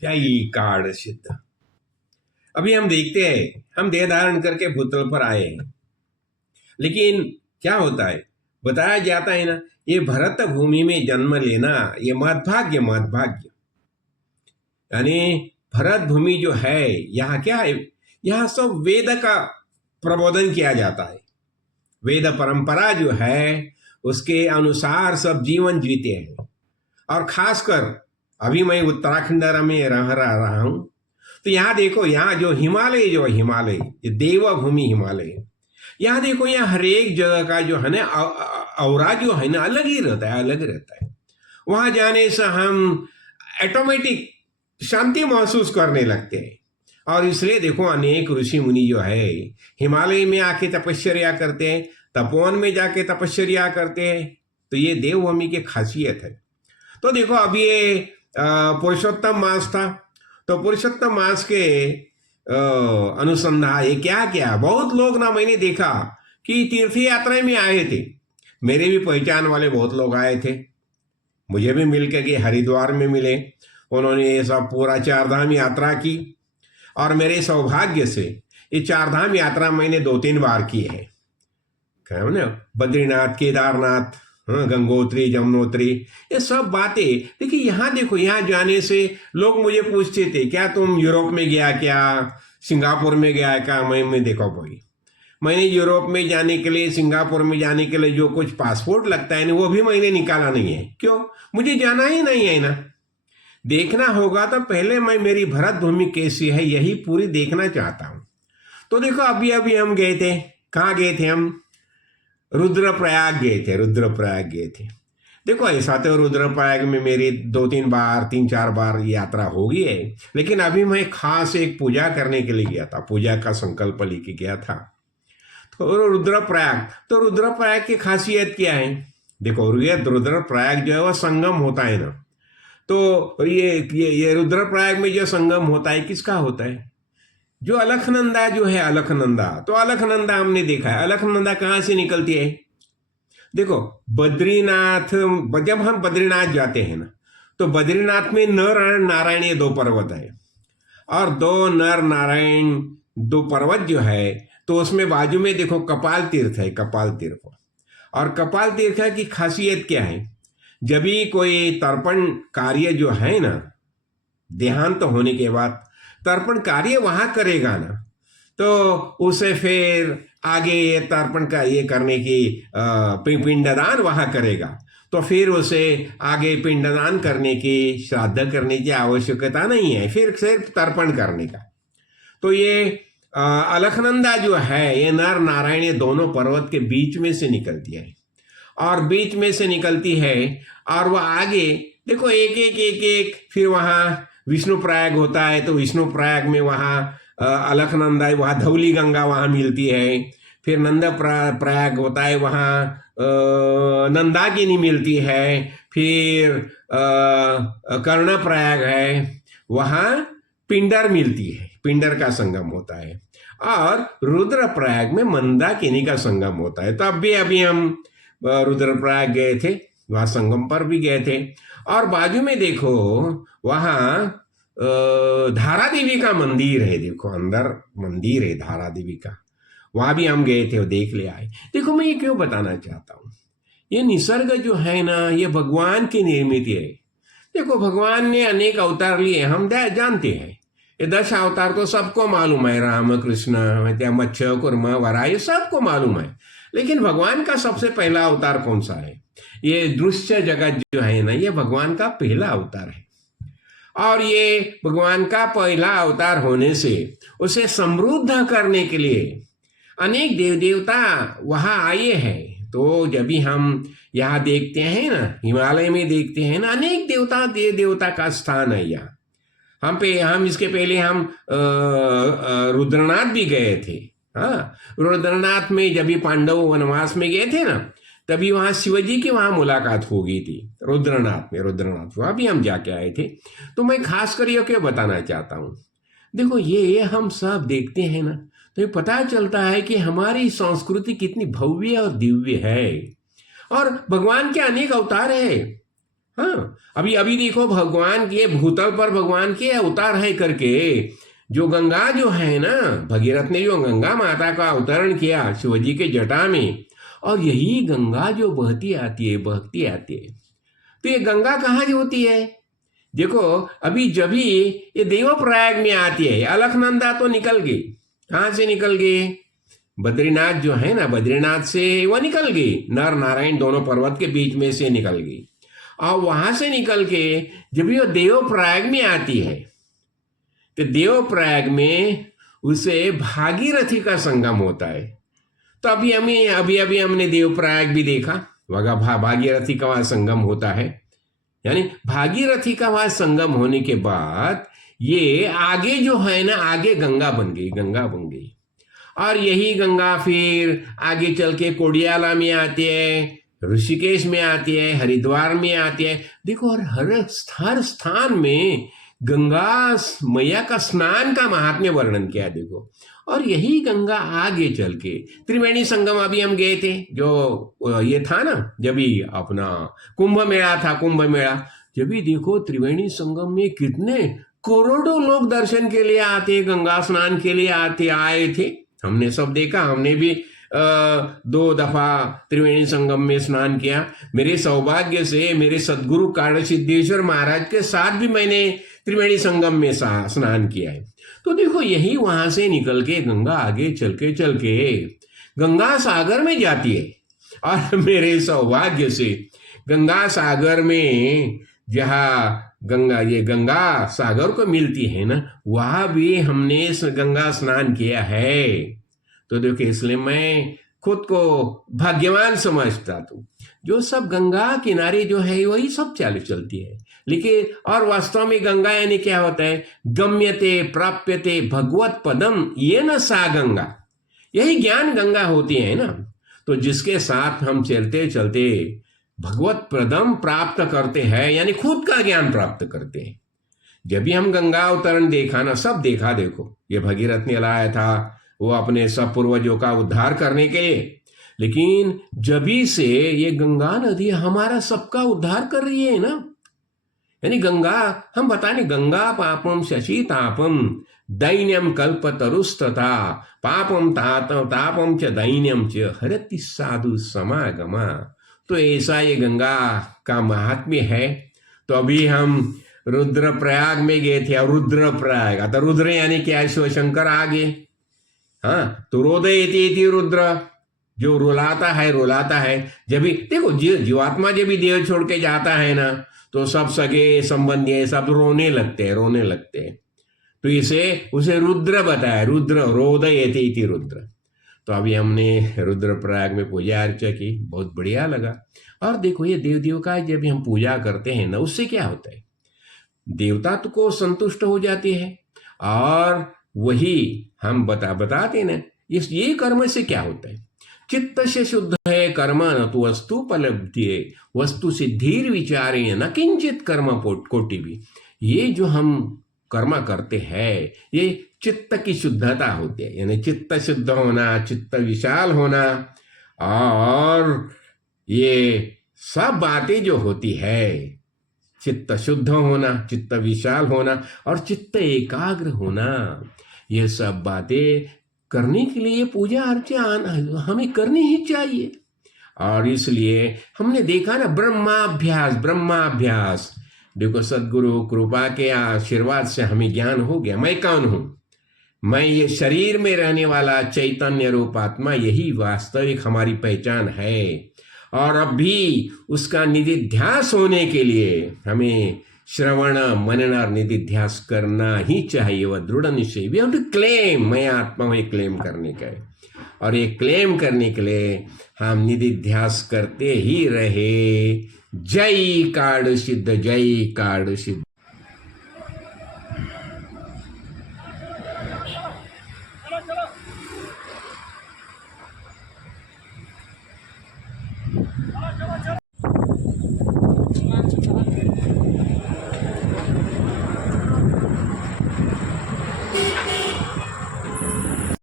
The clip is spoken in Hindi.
त्याई काढ़ सिद्ध। अभी हम देखते हैं, हम देह धारण करके भूतल पर आए हैं, लेकिन क्या होता है, बताया जाता है ना, ये भरत भूमि में जन्म लेना ये महद्भाग्य, महद्भाग्य। यानी भरत भूमि जो है, यहाँ क्या है, यहाँ सब वेद का प्रबोधन किया जाता है। वेद परंपरा जो है उसके अनुसार सब जीवन जीते हैं। और खासकर अभी मैं उत्तराखंड में रह रहा हूं, तो यहाँ देखो, यहाँ जो हिमालय, जो हिमालय, ये देवभूमि हिमालय, यहाँ देखो, यहाँ हर एक जगह का जो है ना औरा जो है ना अलग ही रहता है, अलग रहता है। वहां जाने से हम ऑटोमेटिक शांति महसूस करने लगते हैं। और इसलिए देखो, अनेक ऋषि मुनि जो है हिमालय में आके तपस्या करते हैं, तपोवन में जाके तपस्या करते हैं। तो ये देवभूमि की खासियत है। तो देखो, अभी ये पुरुषोत्तम मास था, तो पुरुषोत्तम मास के अनुसंधान ये क्या क्या, बहुत लोग ना, मैंने देखा कि तीर्थ यात्रा में आए थे। मेरे भी पहचान वाले बहुत लोग आए थे, मुझे भी मिल के हरिद्वार में मिले। उन्होंने ये सब पूरा चारधाम यात्रा की, और मेरे सौभाग्य से ये चारधाम यात्रा मैंने 2-3 बार की है। क्या ना, बद्रीनाथ, केदारनाथ, गंगोत्री, जमुनोत्री, ये सब बातें। देखिए, यहाँ देखो, यहाँ जाने से लोग मुझे पूछते थे, क्या तुम यूरोप में गया, क्या सिंगापुर में गया क्या? मैं देखो भाई, मैंने यूरोप में जाने के लिए, सिंगापुर में जाने के लिए जो कुछ पासपोर्ट लगता है ना, वो भी मैंने निकाला नहीं है। क्यों? मुझे जाना ही नहीं है ना। देखना होगा तो पहले मैं मेरी भरत भूमि कैसी है यही पूरी देखना चाहता हूं। तो देखो, अभी अभी हम गए थे, कहाँ गए थे हम? रुद्रप्रयाग गए थे, रुद्रप्रयाग गए थे। देखो, ऐसा तो रुद्रप्रयाग में मेरी 2-3 बार, 3-4 बार यात्रा हो गई है, लेकिन अभी मैं खास एक पूजा करने के लिए गया था, पूजा का संकल्प लेके गया था। तो रुद्रप्रयाग, तो रुद्रप्रयाग की खासियत क्या है? देखो, ये रुद्रप्रयाग जो है वह संगम होता है ना। तो ये रुद्रप्रयाग में जो संगम होता है, किसका होता है? जो अलखनंदा जो है, अलखनंदा, तो अलखनंदा हमने देखा है। अलखनंदा कहाँ से निकलती है? देखो, बद्रीनाथ, जब हम बद्रीनाथ जाते हैं ना, तो बद्रीनाथ में नर नारायण ये 2 पर्वत है, और 2 नर नारायण 2 पर्वत जो है, तो उसमें बाजू में देखो कपाल तीर्थ है, कपाल तीर्थ। और कपाल तीर्थ की खासियत क्या है? जब भी कोई तर्पण कार्य जो है ना, देहांत होने के बाद तर्पण कार्य वहां करेगा ना, तो उसे फिर आगे ये तर्पण का ये करने की पिंडदान वहां करेगा, तो फिर उसे आगे पिंडदान करने की, श्राद्ध करने की आवश्यकता नहीं है, फिर सिर्फ तर्पण करने का। तो ये अलखनंदा जो है, ये नर नारायण, ये दोनों पर्वत के बीच में से निकलती है, और बीच में से निकलती है, और वह आगे देखो एक एक एक एक, फिर वहां विष्णु प्रयाग होता है, तो विष्णु प्रयाग में वहां अलखनंदा, वहां धौली गंगा वहां मिलती है। फिर नंद प्रयाग होता है, वहां नंदाकिनी मिलती है। फिर कर्ण प्रयाग है, वहां पिंडर मिलती है, पिंडर का संगम होता है। और रुद्रप्रयाग में मंदाकिनी का संगम होता है। तो अभी हम रुद्रप्रयाग गए थे, वहां संगम पर भी गए थे। और बाजू में देखो, वहां धारा देवी का मंदिर है, देखो अंदर मंदिर है धारा देवी का, वहां भी हम गए थे, वो देख ले आए। देखो, मैं ये क्यों बताना चाहता हूं, ये निसर्ग जो है ना, ये भगवान की निर्मित है। देखो, भगवान ने अनेक अवतार लिए, हम जानते हैं। ये 10 अवतार तो सबको मालूम है, राम, कृष्ण, मत्स्य, कुर्म, वराह, ये सबको मालूम है। लेकिन भगवान का सबसे पहला अवतार कौन सा है? ये दृश्य जगत जो है ना, ये भगवान का पहला अवतार है। और ये भगवान का पहला अवतार होने से उसे समृद्ध करने के लिए अनेक देव देवता वहां आए हैं। तो जब भी हम यहाँ देखते हैं ना, हिमालय में देखते हैं ना, अनेक देवता, देव देवता का स्थान है यहाँ। हम इसके पहले हम रुद्रनाथ भी गए थे। हाँ, रुद्रनाथ में जब भी पांडव वनवास में गए थे ना, तभी वहां शिवजी की वहां मुलाकात हो गई थी, रुद्रनाथ में। रुद्रनाथ वहां भी हम जाके आए थे। तो मैं खास कर ये क्यों बताना चाहता हूं, देखो, ये हम सब देखते हैं ना, तो ये पता चलता है कि हमारी संस्कृति कितनी भव्य और दिव्य है। और भगवान के अनेक अवतार है। हाँ, अभी अभी देखो भगवान के भूतल पर भगवान के अवतार है करके, जो गंगा जो है ना, भगीरथ ने जो गंगा माता का अवतरण किया शिवजी के जटा में, और यही गंगा जो बहती आती है बहती आती है। तो ये गंगा कहाँ जो होती है? देखो, अभी जब भी ये देवप्रयाग में आती है, अलकनंदा तो निकल गई। कहाँ से निकल गई? बद्रीनाथ जो है ना, बद्रीनाथ से वह निकल गई, नर नारायण दोनों पर्वत के बीच में से निकल गई। और वहां से निकल के जब ये देवप्रयाग में आती है, तो देवप्रयाग में उसे भागीरथी का संगम होता है। तो अभी अभी हमने देवप्रयाग भी देखा, वहां भागीरथी का वहां संगम होता है। यानी भागीरथी का वहां संगम होने के बाद ये आगे जो है ना, आगे गंगा बन गई, गंगा बन गई। और यही गंगा फिर आगे चल के कोडियाला में आती है, ऋषिकेश में आती है, हरिद्वार में आती है। देखो, और हर स्थान में गंगा मैया का स्नान का महात्म्य वर्णन किया है, देखो। और यही गंगा आगे चल के त्रिवेणी संगम अभी हम गए थे, जो ये था ना, जब भी अपना कुंभ मेला था, कुंभ मेला, जब भी देखो त्रिवेणी संगम में कितने करोड़ों लोग दर्शन के लिए आते, गंगा स्नान के लिए आए थे। हमने सब देखा, हमने भी 2 दफा त्रिवेणी संगम में स्नान किया। मेरे सौभाग्य से मेरे सदगुरु काड़ सिद्धेश्वर महाराज के साथ भी मैंने त्रिवेणी संगम में स्नान किया है। तो देखो, यही वहां से निकल के गंगा आगे चल के गंगा सागर में जाती है। और मेरे सौभाग्य से गंगा सागर में जहाँ ये गंगा सागर को मिलती है ना, वहां भी हमने गंगा स्नान किया है। तो देखो, इसलिए मैं खुद को भाग्यवान समझता हूँ। जो सब गंगा किनारे जो है वही सब चलती है। लेकिन और वास्तव में गंगा यानी क्या होता है? गम्यते प्राप्यते भगवत पदम ये न सा गंगा, यही ज्ञान गंगा होती है ना। तो जिसके साथ हम चलते चलते भगवत पदम प्राप्त करते हैं, यानी खुद का ज्ञान प्राप्त करते हैं। जब भी हम गंगा अवतरण देखा ना, सब देखा, देखो ये भगीरथ ने लाया था वो अपने सब पूर्वजों का उद्धार करने के लिए, लेकिन जभी से ये गंगा नदी हमारा सबका उद्धार कर रही है ना। यानी गंगा, हम बताने, गंगा पापम शशि तापम दैन्यम कल्पतरुस्तथा पापम तापम च दैन्यम च हरति साधु समागमा। तो ऐसा ये गंगा का महात्म्य है। तो अभी हम रुद्रप्रयाग में गए थे, और रुद्रप्रयाग, तो रुद्र यानी क्या? शिव शंकर आगे। हाँ, तो रोदयति रुद्र, जो रुलाता है। जब भी देखो, जीवात्मा जब भी देह छोड़ के जाता है ना, तो सब सगे संबंधी सब रोने लगते हैं। तो उसे रुद्र बताया, रुद्र रोदयति रुद्र। तो अभी हमने रुद्रप्रयाग में पूजा अर्चा की, बहुत बढ़िया लगा। और देखो, ये देव का जब हम पूजा करते हैं ना, उससे क्या होता है? देवता तो को संतुष्ट हो जाते हैं। और वही हम बताते ना, ये कर्म से क्या होता है? चित्त से शुद्ध है कर्म न तो वस्तुपलब्धि है, वस्तु सिद्धिर विचारे न किंचित कर्म कोटि भी। ये जो हम कर्म करते हैं, ये चित्त की शुद्धता होती है। यानी चित्त शुद्ध होना, चित्त विशाल होना, और ये सब बातें जो होती है, चित्त शुद्ध होना, चित्त विशाल होना, और चित्त एकाग्र होना, ये सब बातें करने के लिए पूजा अर्चा हमें करनी ही चाहिए। और इसलिए हमने देखा ना, ब्रह्माभ्यास। देखो, सदगुरु कृपा के आशीर्वाद से हमें ज्ञान हो गया, मैं कौन हूं? मैं ये शरीर में रहने वाला चैतन्य रूप आत्मा, यही वास्तविक हमारी पहचान है। और अब भी उसका निधिध्यास होने के लिए हमें श्रवण मनन और निधिध्यास करना ही चाहिए। वह दृढ़ निश्चय, वी हैव टू क्लेम, मैं आत्मा हूं, क्लेम करने का है। और ये क्लेम करने के लिए हम निधिध्यास करते ही रहे। जय काड़ सिद्ध, जय काड़ सिद्ध।